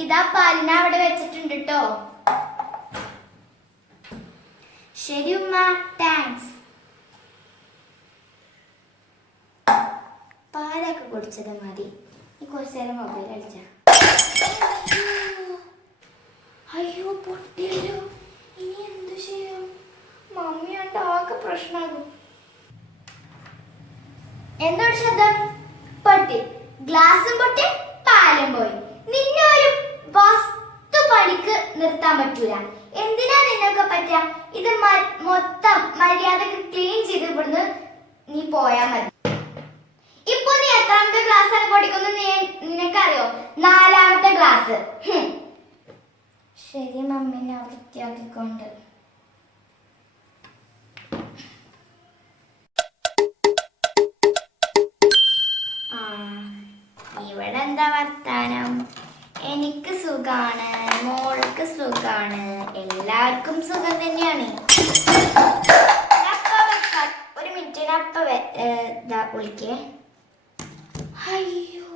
ഇതാ പാലിന അവിടെ വെച്ചിട്ടുണ്ട് ട്ടോ. ശരി ഉമ്മ, താങ്ക്സ്. പാലൊക്കെ കുടിച്ചത് മതി. ഈ കുറച്ചു നേരം മൊബൈൽ കളിച്ച. അയ്യോ പൊട്ടിയല്ലോ. ഇനി എന്തു ചെയ്യും? മമ്മി ഉണ്ടാകെ പ്രശ്നമാകും. എന്തൊരു ശബ്ദം? പൊട്ടി. ഗ്ലാസും പൊട്ടി, പാലും പോയി. നിന്നെ ഒരു വസ്തു പണിക്ക് നിർത്താൻ പറ്റൂല. എന്തിനാ നിന്നൊക്കെ പറ്റുക? ഇത് മൊത്തം മര്യാദക്ക് ക്ലീൻ ചെയ്ത് ഇവിടുന്ന് നീ പോയാ മതി. ഇപ്പൊ നീ എത്രാമത്തെ ഗ്ലാസ് ആണ് പൊടിക്കുന്നത് നിനക്കറിയോ? 4ാമത്തെ ഗ്ലാസ്. ശരി മമ്മി, ഞാൻ വൃത്തിയാക്കിക്കൊണ്ട്. ഇവിടെ എന്താ വർത്താനം? എനിക്ക് സുഖാണ്, മോൾക്ക് സുഖാണ്, എല്ലാവർക്കും സുഖം തന്നെയാണ്. ഒരു മിനിറ്റിനപ്പ വിളിക്കേ. അയ്യോ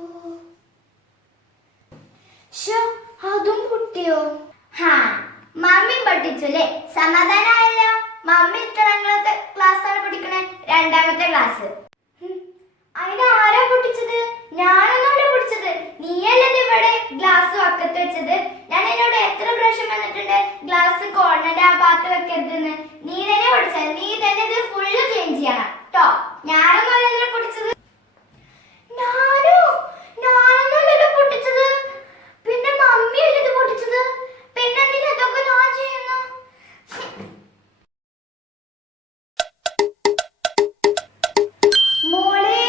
അതും പൊട്ടിയോ? മമ്മി പൊട്ടിച്ചുല്ലേ? സമാധാനമായല്ലോ. മമ്മി ഇത്രാമത്തെ ക്ലാസ് ആണ് പഠിക്കണേ, 2ാമത്തെ ക്ലാസ്. അതിന് ആരാ പൊട്ടിച്ചത്? ഞാനൊന്നുമല്ല പൊട്ടിച്ചത്. നീയല്ലത് ഇവിടെ ഗ്ലാസ് വക്കത്ത് വെച്ചത്. ഞാൻ എന്നോട് എത്ര പ്രാവശ്യം വന്നിട്ടുണ്ട് ഗ്ലാസ് കോർണറിന്റെ ആ ഭാഗത്ത് വെക്കരുതെന്ന്. നീ തന്നെ പൊട്ടിച്ചത്. നീ തന്നെ ഇത് ഫുള്ള് ക്ലീൻ ചെയ്യണം ട്ടോ. ഞാനൊന്നുമല്ലല്ലോ പൊട്ടിച്ചത്. ഞാനൊന്നുമല്ലല്ലോ പൊട്ടിച്ചത്. പിന്നെ മമ്മിയല്ലേ ഇത് പൊട്ടിച്ചത്. പിന്നെ എന്തിനാ ഇതൊക്കെ ഞാൻ ചെയ്യുന്നു? മോളെ,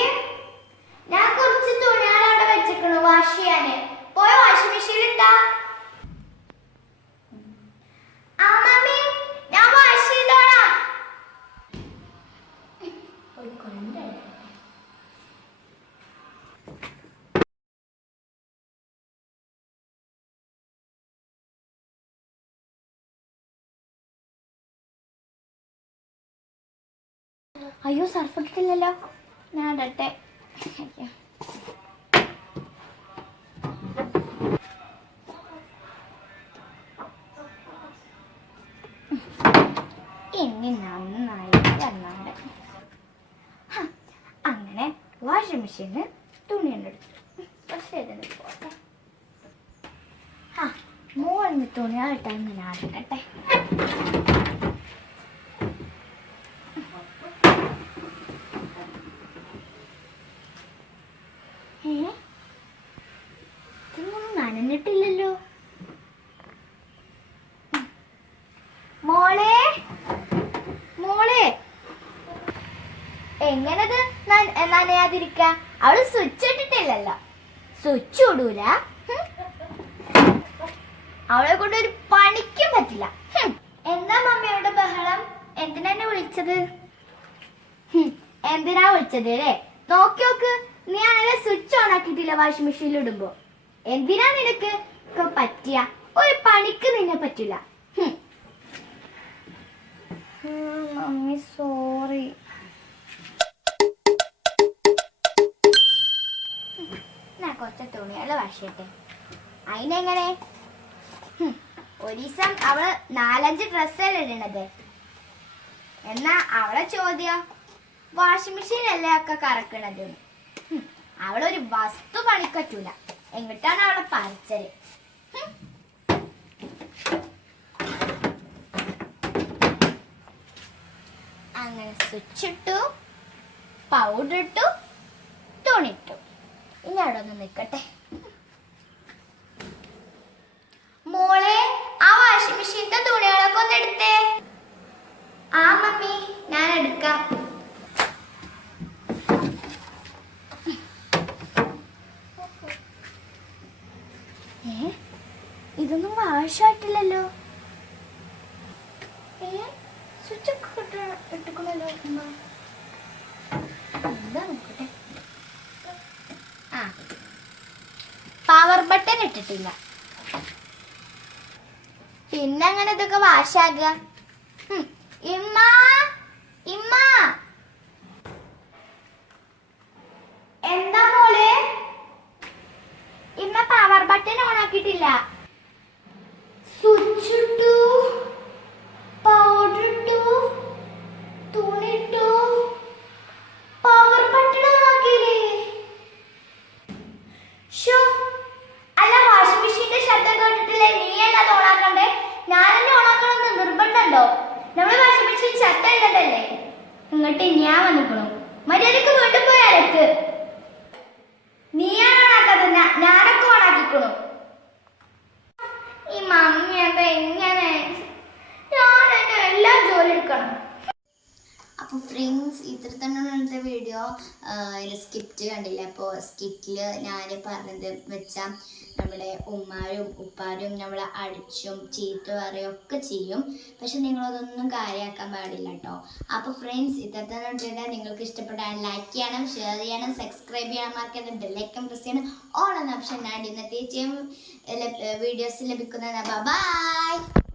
ഞാൻ കുറച്ച് തുണികൾ അവിടെ വെച്ചിരിക്കണു വാഷ് ചെയ്യാന്. പോയി വാഷിംഗ് മെഷീനിൽ ഇട്ടാ. ആ മമ്മി, ഞാൻ വാഷ് ചെയ്തോളാം. അയ്യോ സർഫ് ഇട്ടിട്ടില്ലല്ലോ. ഞാൻ ഇടട്ടെ. ഇനി നന്നായി എന്നാണ്ട്. അങ്ങനെ വാഷിംഗ് മെഷീന് തുണി എടുത്തു. പക്ഷേ പോട്ടെ. മോളിന് തുണിയായിട്ടാണ് ഞാൻ ഇടട്ടെ. ഇതൊന്നും നനഞ്ഞിട്ടില്ലല്ലോ. മോളെ, മോളെ, എങ്ങനത് നനയാതിരിക്ക? അവള് സ്വിച്ച് ഇട്ടിട്ടില്ലല്ലോ. സ്വിച്ച് ഇടൂല. അവളെ കൊണ്ട് ഒരു പണിക്കും പറ്റില്ല. എന്താ മമ്മിയുടെ ബഹളം? എന്തിനാ എന്നെ വിളിച്ചത്? എന്തിനാ വിളിച്ചത് അല്ലേ? നോക്കി നോക്ക്. നീ ആണല്ലേ സ്വിച്ച് ഓൺ ആക്കിയിട്ടില്ല വാഷിംഗ് മെഷീനിൽ ഇടുമ്പോ. എന്തിനാ നിനക്ക് പറ്റിയ? ഒരു പണിക്ക് നിന്നെ പറ്റില്ല. Mummy sorry. ഞാൻ കുറച്ച് തുണികൾ വാഷ് ചെയ്യട്ടെ. അതിനെങ്ങനെ? ഒരു ദിവസം അവള് 4-5 ഡ്രസ്സല്ലേ ഇടണത്. എന്നാ അവളെ ചോദ്യം വാഷിംഗ് മെഷീനല്ലേ ഒക്കെ കറക്കണത്. അവളൊരു വസ്തു പണിക്കറ്റൂല. എങ്ങിട്ടാണ് അവളെ പറിച്ചത്. അങ്ങനെ സ്വിച്ച് ഇട്ടു, പൗഡർ ഇട്ടു, തുണിട്ടു. ഇനി അവിടെ ഒന്ന് നിൽക്കട്ടെ. മോളെ, ആ വാഷിംഗ് മെഷീനത്തെ തുണികളൊക്കെ ഒന്ന് എടുത്തേ. ആ മമ്മി, ഞാൻ എടുക്കാം. ഇതൊന്നും വാഷായിട്ടില്ലല്ലോ. സ്വിച്ചൊക്കെ ഇട്ടിക്കണല്ലോ. എന്താ നോക്കട്ടെ. പവർ ബട്ടൺ ഇട്ടിട്ടില്ല. പിന്നെ അങ്ങനെ ഇതൊക്കെ വാഷാകുക. ഇമ്മ, ഇമ്മ, എന്താ മോളെ? ഇമ്മ പവർ ബട്ടൺ ഓൺ ആക്കി ആക്കിയിട്ടില്ല. സ്വിച്ച് ഇട്ടു, പൗഡർ ഇട്ടു, തുണി ഇട്ടു, പവർ ബട്ടൺ ഓണാക്കിയില്ലേ? അല്ല, വാഷിംഗ് മെഷീന്റെ ശബ്ദം കേട്ടിട്ടില്ലേ? നീ അല്ല അത് ഓണാക്കണ്ടേ? ഞാനെന്നെ ഓണാക്കണമെന്ന് നിർബന്ധമുണ്ടോ? നമ്മള് വാഷിംഗ് മെഷീൻ ശബ്ദം ഇല്ലതല്ലേ? ഇങ്ങോട്ട് ഞാൻ വന്നിക്കണു. മര്യാദക്ക് വീണ്ടും പോയി അലക്ക്. നീയാണ് ഓണാക്കാത്തത്, ഞാനൊക്കെ ഓണാക്കിക്കണു. ഈ മമ്മി അപ്പൊ എങ്ങനെ? ഞാൻ എന്നെ എല്ലാം ജോലി എടുക്കണം. അപ്പോൾ ഫ്രണ്ട്സ്, ഇത്ര തന്നെ വീഡിയോ. സ്കിറ്റ് കണ്ടില്ല. അപ്പോൾ സ്കിറ്റിൽ ഞാൻ പറഞ്ഞത് വെച്ചാൽ നമ്മുടെ ഉമ്മാരും ഉപ്പാരും നമ്മളെ അടിച്ചും ചീത്ത പറയുകയും ഒക്കെ ചെയ്യും. പക്ഷെ നിങ്ങളതൊന്നും കാര്യമാക്കാൻ പാടില്ല കേട്ടോ. അപ്പോൾ ഫ്രണ്ട്സ്, ഇത്ര തന്നെ. നിങ്ങൾക്ക് ഇഷ്ടപ്പെട്ടാൽ ലൈക്ക് ചെയ്യണം, ഷെയർ ചെയ്യണം, സബ്സ്ക്രൈബ് ചെയ്യണം, മറക്കരുത്. ബെല്ലൈക്കൺ പ്രസ് ചെയ്യണം. ഓൺ എന്ന ഓപ്ഷൻ ഞാൻ ഇന്നത്തെ വീഡിയോസ് ലഭിക്കുന്നത്. ബൈ.